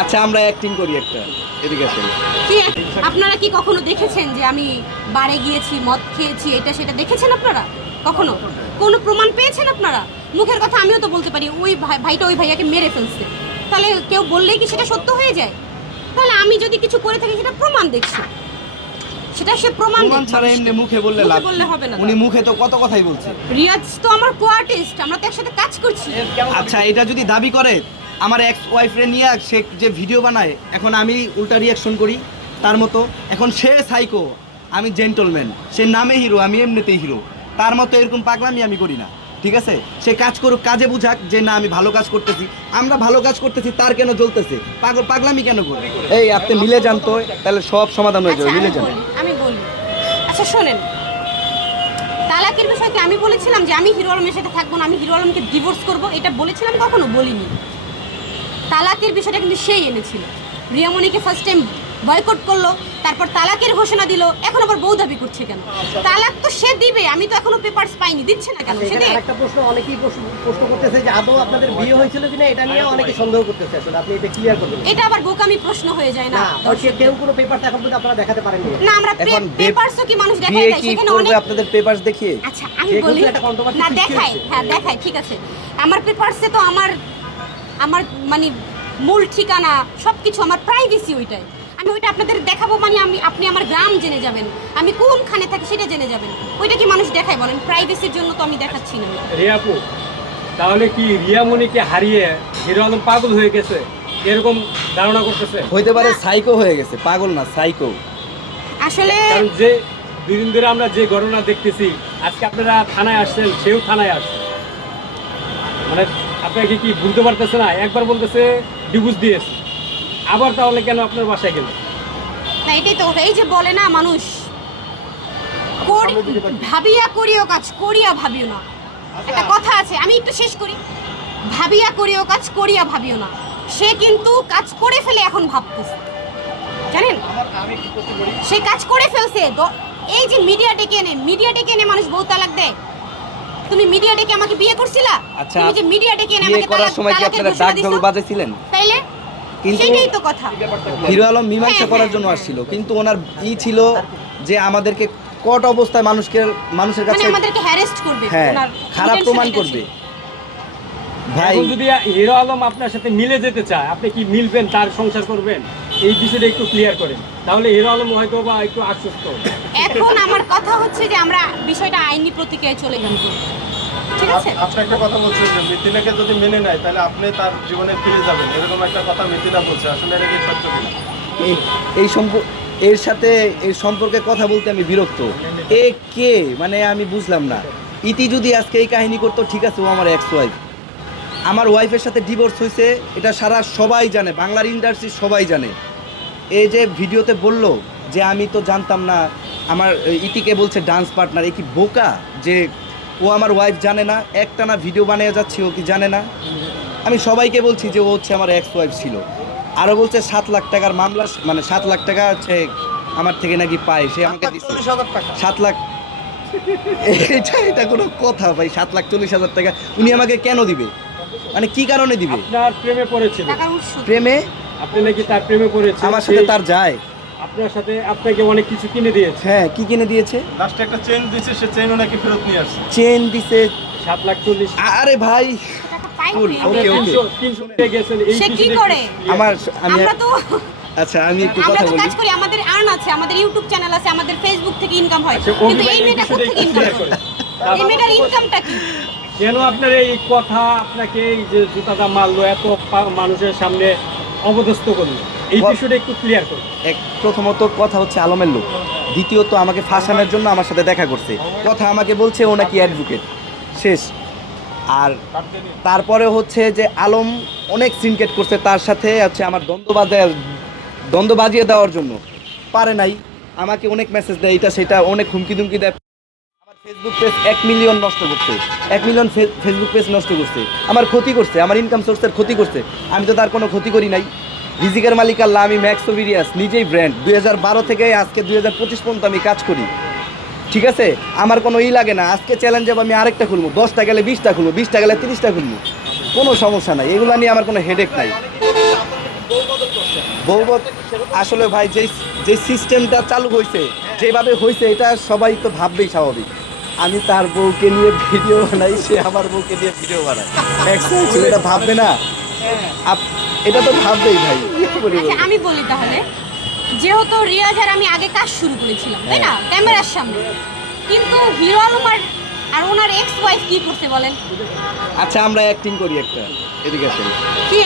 আচ্ছা আমরা অ্যাক্টিং করি একটা। এদিকে আসেন। কি আপনারা কি কখনো দেখেছেন যে আমি বারে গিয়েছি, মদ খেয়েছি, এটা সেটা দেখেছেন আপনারা? কখনো? কোনো প্রমাণ পেয়েছেন আপনারা? মুখের কথা আমিও তো বলতে পারি, ওই ভাই ভাইটা ওই ভাইয়াকে মেরে ফেলছে। তাহলে কেউ বললেই কি সেটা সত্য হয়ে যায়? তাহলে আমি যদি কিছু করে থাকি, সেটা প্রমাণ দেখছি। সেটা সে প্রমাণ প্রমাণ ছাড়া এমনি মুখে বললে লাভ বললে হবে না উনি মুখে তো কত কথাই বলছে। রিয়াজ তো আমার কোয়ার্টিস্ট আমরা তো একসাথে কাজ করছি। আচ্ছা এটা যদি দাবি করে আমার এক্স ওয়াইফরে নিয়ে সে যে ভিডিও বানায় এখন আমি উল্টা রিয়াকশন করি তার মতো। এখন সে সাইকো আমি জেন্টলম্যান সে নামে হিরো আমি এমনিতেই হিরো তার মতো এরকম পাগলামি আমি করি না। ঠিক আছে? সে কাজ করুক কাজে বুঝাক যে না আমি ভালো কাজ করতেছি। আমরা ভালো কাজ করতেছি তার কেন জ্বলতেছে? পাগল পাগলামি কেন করি? এই আপনি মিলে যান তো তাহলে সব সমাধান হয়ে আচ্ছা যাবে মিলে যান। আমি বলি। আচ্ছা শোনেন। তালাকের বিষয়কে আমি বলেছিলাম যে আমি হিরো আলমের সাথে থাকব না আমি হিরো আলমকে ডিভোর্স করব। এটা বলেছিলাম কখনো বলিনি। তালাকের বিষয়টা কিন্তু সেই এনেছিল। রিয়ামণিকে ফার্স্ট টাইম বয়কট করল তারপর তালাকের ঘোষণা দিল এখন আবার বউ দাবি করছে কেন? তালাক তো সে দিবে আমি তো এখনও পেপারস পাইনি দিচ্ছে না কেন? সে একটা প্রশ্ন অনেকেই প্রশ্ন প্রশ্ন করতেছে যে আদৌ আপনাদের বিয়ে হয়েছিল কিনা এটা নিয়ে অনেকে সন্দেহ করতেছে আসলে আপনি এটা ক্লিয়ার করবেন এটা আবার বোকামি প্রশ্ন হয়ে যায় না। কেউ কোনো পেপার এখন পর্যন্ত আপনারা দেখাতে পারেননি। না আমরা পেপারসও কি মানুষ দেখায় দেয় সেখানে করবে অনেক আপনাদের পেপারস দেখিয়ে? আচ্ছা আমি বলি না দেখাই হ্যাঁ দেখাই ঠিক আছে। আমার পেপারসে তো আমার আমার মানে মূল ঠিকানা সব কিছু আমার প্রাইভেসি ওইটাই। আমি ওইটা আপনাদের দেখাবো মানে আমি আপনি আমার গ্রাম জেনে যাবেন। আমি কোনখানে থাকি সেটা জেনে যাবেন। ওইটা কি মানুষ দেখায় বলেন? প্রাইভেসির জন্য তো আমি দেখাচ্ছি না। রিয়াপু তাহলে কি রিয়ামণিকে হারিয়ে হিরো আলম পাগল হয়ে গেছে? এরকম ধারণা করতেছে? হইতে পারে সাইকো হয়ে গেছে পাগল না সাইকো আসলে যে দুই দিন ধরে আমরা যে ঘটনা দেখতেছি আজকে আপনারা থানায় আসছেন সেও থানায় আসছে। মানে আপনাকে কি বুঝতে পারতেছে না? একবার বলতেছে ডিভোর্স দিয়েছে। আবার তাহলে কেন আপনার বাসায় গেল? না এটাই তো এই যে বলে না মানুষ ভাবিয়া করিও কাজ করিয়া ভাবিও না। একটা কথা আছে আমি একটু শেষ করি। ভাবিয়া করিও কাজ করিয়া ভাবিও না। সে কিন্তু কাজ করে ফেলে এখন ভাবতেছে। জানেন? সে কাজ করে ফেলছে। এই যে মিডিয়া ডেকে এনে মিডিয়া ডেকে এনে মানুষ বউ তালাক দেয়। তুমি মিডিয়া ডেকে আমাকে বিয়ে করছিলা? আচ্ছা, তুমি যে মিডিয়া ডেকে এনে আমাকে তালাক সময় কি আপনারা ডাক ঢোল দিছো? বাজেছিলেন তাইলে কিন্তু- সেটাই তো কথা। হিরো আলম মীমাংসা হ্যাঁ, করার হ্যাঁ। জন্য আসছিল। কিন্তু ওনার ই ছিল যে আমাদেরকে কট অবস্থায় মানুষকে মানুষের মানে কাছে আমাদেরকে হ্যারেস্ট করবে হ্যাঁ খারাপ প্রমাণ করবে। ভাই যদি হিরো আলম আপনার সাথে মিলে যেতে চায় আপনি কি মিলবেন তার সংসার করবেন? এই বিষয়টা একটু ক্লিয়ার করেন। তাহলে হিরো আলম হয়তো বা একটু আশ্বস্ত এখন আমার কথা হচ্ছে যে আমরা বিষয়টা আইনি প্রতিক্রিয়ায় চলে যাব। ঠিক আছে? আপনি একটা কথা বলছেন যে মিথিলাকে যদি মেনে নেয় তাহলে আপনি তার জীবনে ফিরে যাবেন। এরকম একটা কথা মিথিলা বলছে। আসলে এটা কি সত্য কিনা? এই এই সম্পর্ক এর সাথে এর সম্পর্কে কথা বলতে আমি বিরক্ত। এ কে? মানে আমি বুঝলাম না। ইতি যদি আজকে এই কাহিনী করতো ঠিক আছে ও আমার এক্স ওয়াইফ আমার ওয়াইফের সাথে ডিভোর্স হয়েছে এটা সারা সবাই জানে। বাংলার ইন্ডাস্ট্রি সবাই জানে। এই যে ভিডিওতে বলল যে আমি তো জানতাম না আমার ইতিকে বলছে ডান্স পার্টনার এ কি বোকা যে ও আমার ওয়াইফ জানে না একটা না ভিডিও বানিয়ে যাচ্ছে ও কি জানে না? আমি সবাইকে বলছি যে ও হচ্ছে আমার এক্স ওয়াইফ ছিল। আরও বলছে সাত লাখ টাকার মামলা মানে সাত লাখ টাকা হচ্ছে আমার থেকে নাকি পায় সে আমাকে চল্লিশ হাজার সাত লাখ এটা এটা কোনো কথা ভাই সাত লাখ চল্লিশ হাজার টাকা উনি আমাকে কেন দিবে? মানে কি কারণে দিবে? আপনার প্রেমে পড়েছিল। টাকার প্রেমে? আপনি নাকি তার প্রেমে পড়েছেন? আমার সাথে তার যায়। আপনার সাথে আপনাকে অনেক কিছু কিনে দিয়েছে। হ্যাঁ কি কিনে দিয়েছে? লাস্টে একটা চেন দিয়েছে সে চেনও নাকি ফেরত নিয়ে আসছে। চেন দিছে সাত লাখ চল্লিশ। আরে ভাই. তিনশো তিনশো পেয়ে গেছেন এই সে কি করে? আমার আমি আমরা তো আচ্ছা আমি একটু কথা বলি। কাজ করি আমাদের আর্ন আছে আমাদের ইউটিউব চ্যানেল আছে আমাদের ফেসবুক থেকে ইনকাম হয়। আচ্ছা, কিন্তু এই মেয়েটা কোথা থেকে ইনকাম করে? করে। এই মেয়েটার ইনকামটা কি? কেন আপনার এই কথা আপনাকে এই যে জুতাটা মারলো এত পা- মানুষের সামনে অবদস্ত করল? এই বিষয়টা একটু ক্লিয়ার করুন এক প্রথমত কথা হচ্ছে আলমের লোক। দ্বিতীয়ত আমাকে ফাঁসানোর জন্য আমার সাথে দেখা করছে। কথা আমাকে বলছে ও নাকি অ্যাডভোকেট শেষ। আর তারপরে হচ্ছে যে আলম অনেক সিনকেট করছে তার সাথে হচ্ছে আমার দ্বন্দ্ব দ্বন্দ্ব বাজিয়ে দেওয়ার জন্য। পারে নাই। আমাকে অনেক মেসেজ দেয় এটা সেটা অনেক হুমকি দুমকি দেয়। আমার ফেসবুক পেজ এক মিলিয়ন নষ্ট করছে। এক মিলিয়ন ফেসবুক পেজ নষ্ট করছে। আমার ক্ষতি করছে আমার ইনকাম সোর্সের ক্ষতি করছে। আমি তো তার কোনো ক্ষতি করি নাই। রিজিকের মালিক আল্লাহ আমি ম্যাক্সোভিরিয়াস নিজেই ব্র্যান্ড দুই হাজার বারো থেকে আজকে দুই হাজার পঁচিশ পর্যন্ত আমি কাজ করি। ঠিক আছে? আমার কোনো ই লাগে না। আজকে চ্যালেঞ্জ যাব আমি আরেকটা খুলবো। দশটা গেলে বিশটা খুলবো বিশটা গেলে তিরিশটা খুলবো। কোনো সমস্যা নাই। এগুলো নিয়ে আমার কোনো হেডেক নাই। বলব আসলে ভাই যে যে সিস্টেমটা চালু হয়েছে যেভাবে হয়েছে এটা সবাই তো ভাববেই স্বাভাবিক। আমি তার বউকে নিয়ে ভিডিও বানাই সে আমার বউকে নিয়ে ভিডিও বানায়। Actually এটা ভাববে না? আপ- এটা তো ভাববেই ভাই। আচ্ছা আমি বলি তাহলে যেহেতু রিয়াজ আর আমি আগে কাজ শুরু করেছিলাম তাই না? ক্যামেরার সামনে। কিন্তু হিরো আলম আর আর ওনার এক্স ওয়াইফ কি করতে বলেন? আচ্ছা আমরা অ্যাক্টিং করি একটা। এদিকে আসেন। কি